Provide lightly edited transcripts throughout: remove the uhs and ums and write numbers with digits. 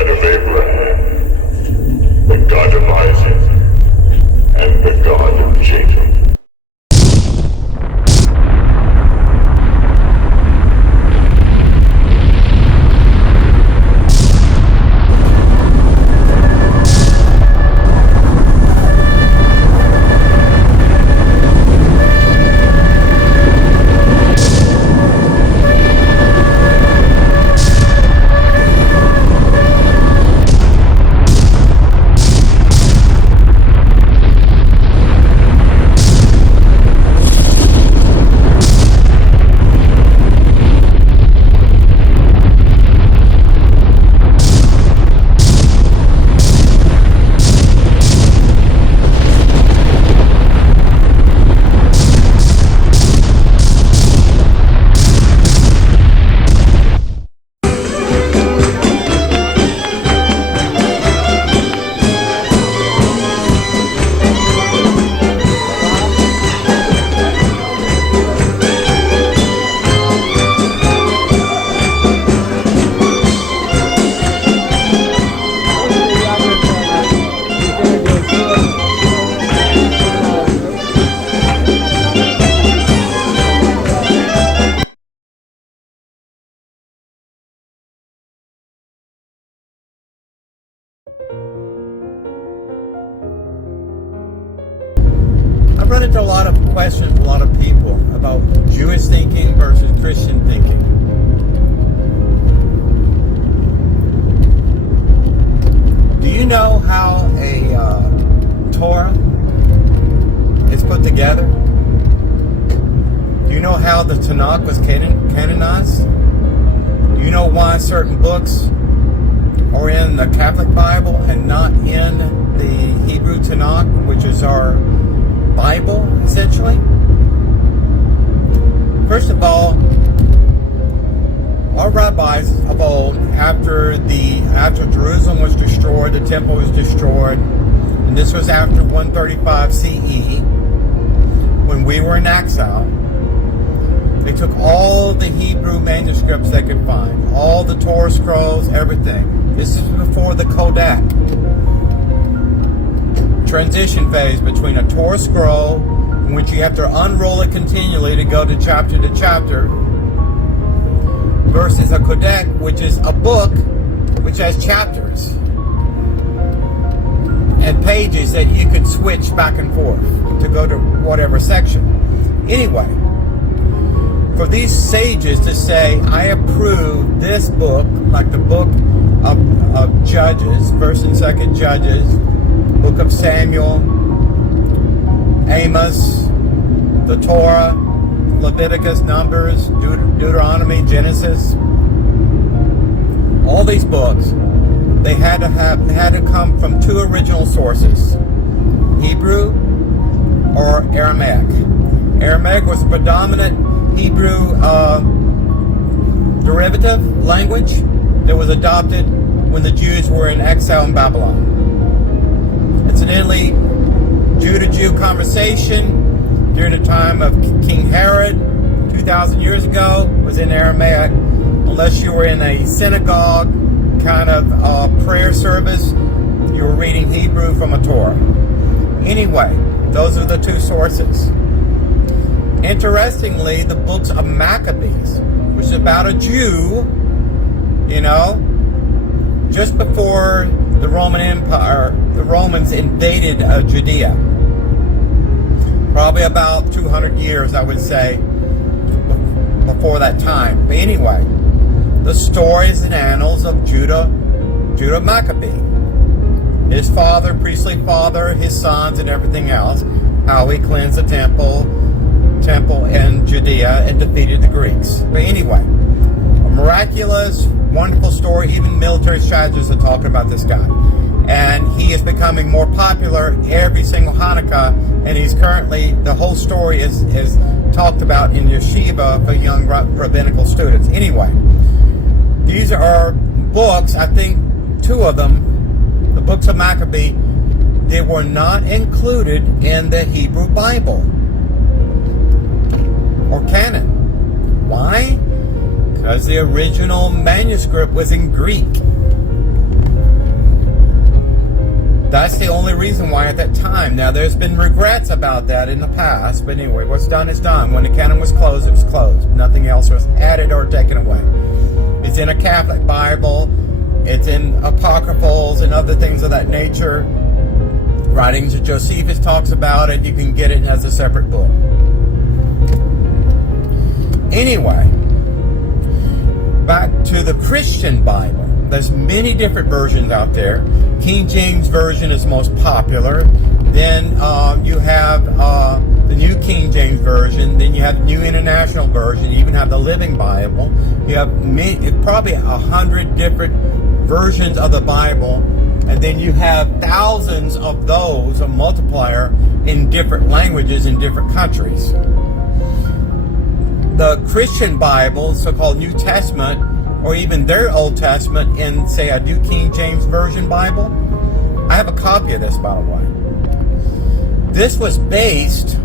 God of Abraham, the God of Isaac, and the God of Jacob. I've run into a lot of questions, a lot of people about Jewish thinking versus Christian thinking. Do you know how a Torah is put together? Do you know how the Tanakh was canonized? Do you know why certain books are in the Catholic Bible and not in the Hebrew Tanakh, which is our Bible, essentially? First of all, our rabbis of old, after Jerusalem was destroyed, the temple was destroyed, and this was after 135 CE, when we were in exile, they took all the Hebrew manuscripts they could find, all the Torah scrolls, everything. This is before the Kodak. Transition phase between a Torah scroll, in which you have to unroll it continually to go to chapter, versus a Kodak, which is a book which has chapters and pages that you could switch back and forth to go to whatever section. Anyway, for these sages to say, I approve this book, like the book of Judges, 1st and 2nd Judges, book of Samuel, Amos, the Torah, Leviticus, Numbers, Deuteronomy, Genesis, all these books, they had to come from two original sources, Hebrew or Aramaic. Aramaic was the predominant Hebrew derivative language that was adopted when the Jews were in exile in Babylon. Incidentally, Jew-to-Jew conversation during the time of King Herod 2,000 years ago was in Aramaic, unless you were in a synagogue kind of prayer service, you were reading Hebrew from a Torah. Anyway, those are the two sources. Interestingly, the books of Maccabees, which is about a Jew, just before the Roman Empire, the Romans invaded Judea. Probably about 200 years, I would say, before that time. But anyway, the stories and annals of Judah Maccabee. His father, priestly father, his sons, and everything else. How he cleansed the temple in Judea and defeated the Greeks. But anyway, a miraculous, wonderful story. Even military strategists are talking about this guy. And he is becoming more popular every single Hanukkah, and he's currently, the whole story is talked about in yeshiva for young rabbinical students. Anyway, these are books, I think two of them, the books of Maccabee, they were not included in the Hebrew Bible or canon. Why? Because the original manuscript was in Greek. That's the only reason why at that time. Now, there's been regrets about that in the past, but anyway, what's done is done. When the canon was closed, it was closed. Nothing else was added or taken away. It's in a Catholic Bible. It's in apocryphals and other things of that nature. Writings of Josephus talks about it. You can get it as a separate book. Anyway, back to the Christian Bible. There's many different versions out there. King James Version is most popular. Then you have the New King James Version. Then you have the New International Version. You even have the Living Bible. You have probably 100 different versions of the Bible. And then you have thousands of those, a multiplier, in different languages in different countries. The Christian Bible, so-called New Testament, or even their Old Testament in, say, a New King James Version Bible. I have a copy of this, by the way. This was based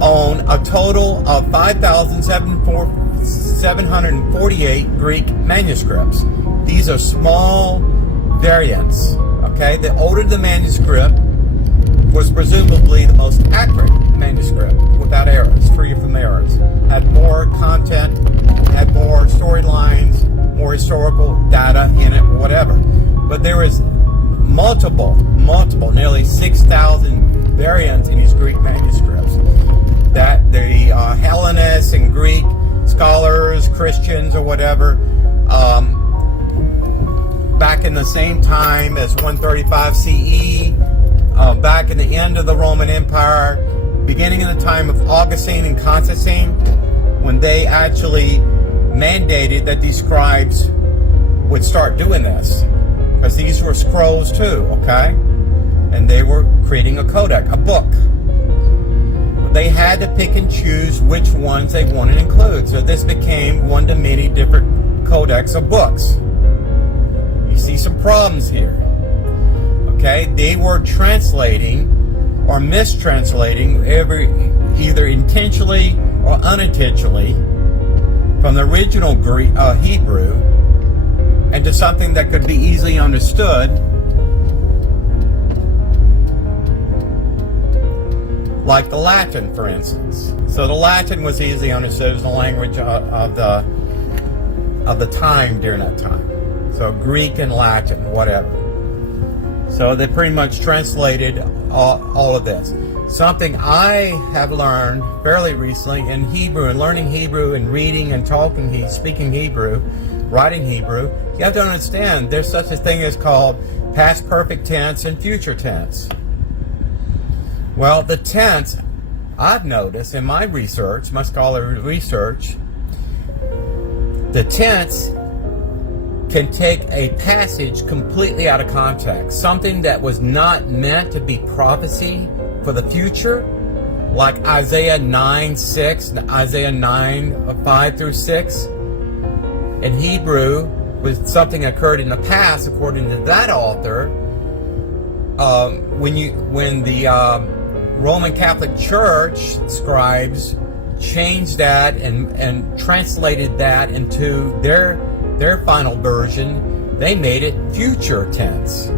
on a total of 5,748 Greek manuscripts. These are small variants, okay? The older the manuscript was presumably the most accurate manuscript, without errors, free from errors. Had more content, had more storylines, more historical data in it, whatever. But there is multiple, nearly 6,000 variants in these Greek manuscripts that the Hellenists and Greek scholars, Christians or whatever, back in the same time as 135 CE, back in the end of the Roman Empire, beginning in the time of Augustine and Constantine, when they actually mandated that these scribes would start doing this. Because these were scrolls too, okay? And they were creating a codex, a book. They had to pick and choose which ones they wanted to include. So this became one to many different codex of books. You see some problems here. Okay? They were translating or mistranslating either intentionally or unintentionally from the original Greek, Hebrew into something that could be easily understood, like the Latin, for instance. So the Latin was easily understood as the language of the time during that time. So Greek and Latin, whatever. So they pretty much translated all of this. Something I have learned fairly recently in Hebrew, and learning Hebrew and reading and talking, speaking Hebrew, writing Hebrew, you have to understand there's such a thing as called past perfect tense and future tense. Well, the tense, I've noticed in my research, my scholarly research, the tense can take a passage completely out of context. Something that was not meant to be prophecy for the future, like Isaiah 9:6, Isaiah 9:5-6. In Hebrew, was something occurred in the past, according to that author. When the Roman Catholic Church scribes changed that and translated that into their final version, they made it future tense.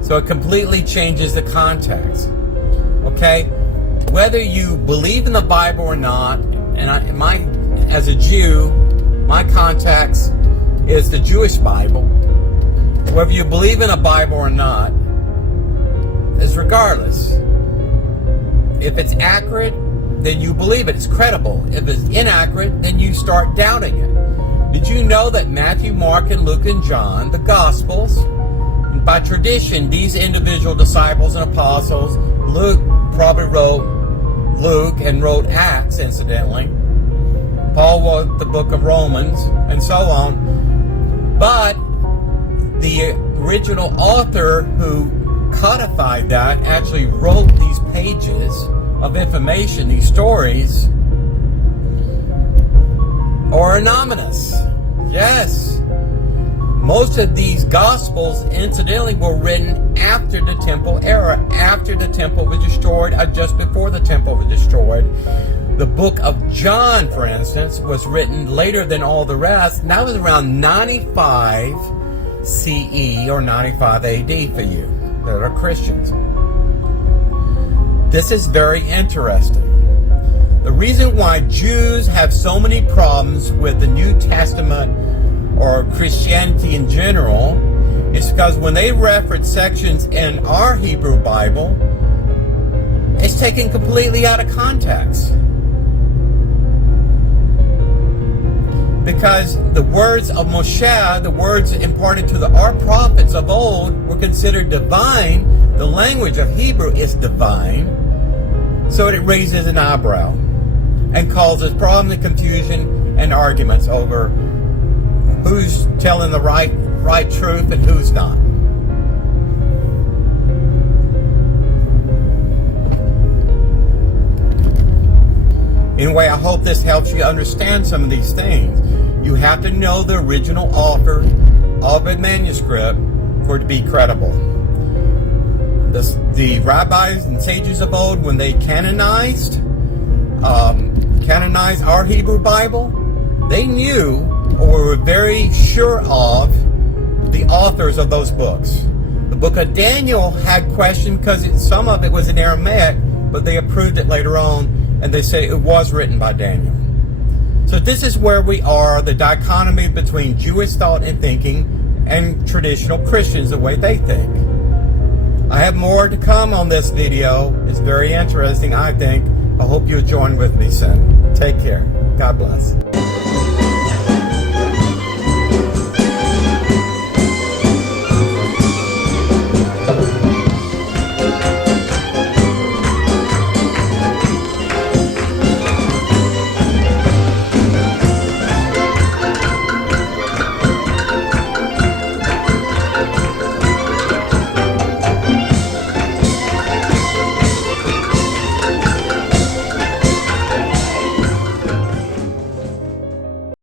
So it completely changes the context. Okay? Whether you believe in the Bible or not, and as a Jew, my context is the Jewish Bible. Whether you believe in a Bible or not, is regardless. If it's accurate, then you believe it. It's credible. If it's inaccurate, then you start doubting it. Did you know that Matthew, Mark, and Luke, and John, the Gospels, and by tradition, these individual disciples and apostles, Luke probably wrote Luke and wrote Acts, incidentally. Paul wrote the book of Romans, and so on. But the original author who codified that actually wrote these pages of information, these stories, are anomalous. Yes. Most of these Gospels, incidentally, were written after the temple era, after the temple was destroyed, or just before the temple was destroyed. The book of John, for instance, was written later than all the rest. And that was around 95 CE or 95 AD for you. that are Christians. This is very interesting. The reason why Jews have so many problems with the New Testament or Christianity in general is because when they reference sections in our Hebrew Bible, it's taken completely out of context. Because the words of Moshe, the words imparted to our prophets of old, were considered divine. The language of Hebrew is divine. So it raises an eyebrow and causes problems and confusion and arguments over who's telling the right truth and who's not. Anyway, I hope this helps you understand some of these things. You have to know the original author of a manuscript for it to be credible. The rabbis and sages of old, when they canonized our Hebrew Bible, they knew or were very sure of the authors of those books. The book of Daniel had questions because some of it was in Aramaic, but they approved it later on, and they say it was written by Daniel. So this is where we are, the dichotomy between Jewish thought and thinking and traditional Christians, the way they think. I have more to come on this video. It's very interesting, I think. I hope you'll join with me soon. Take care. God bless.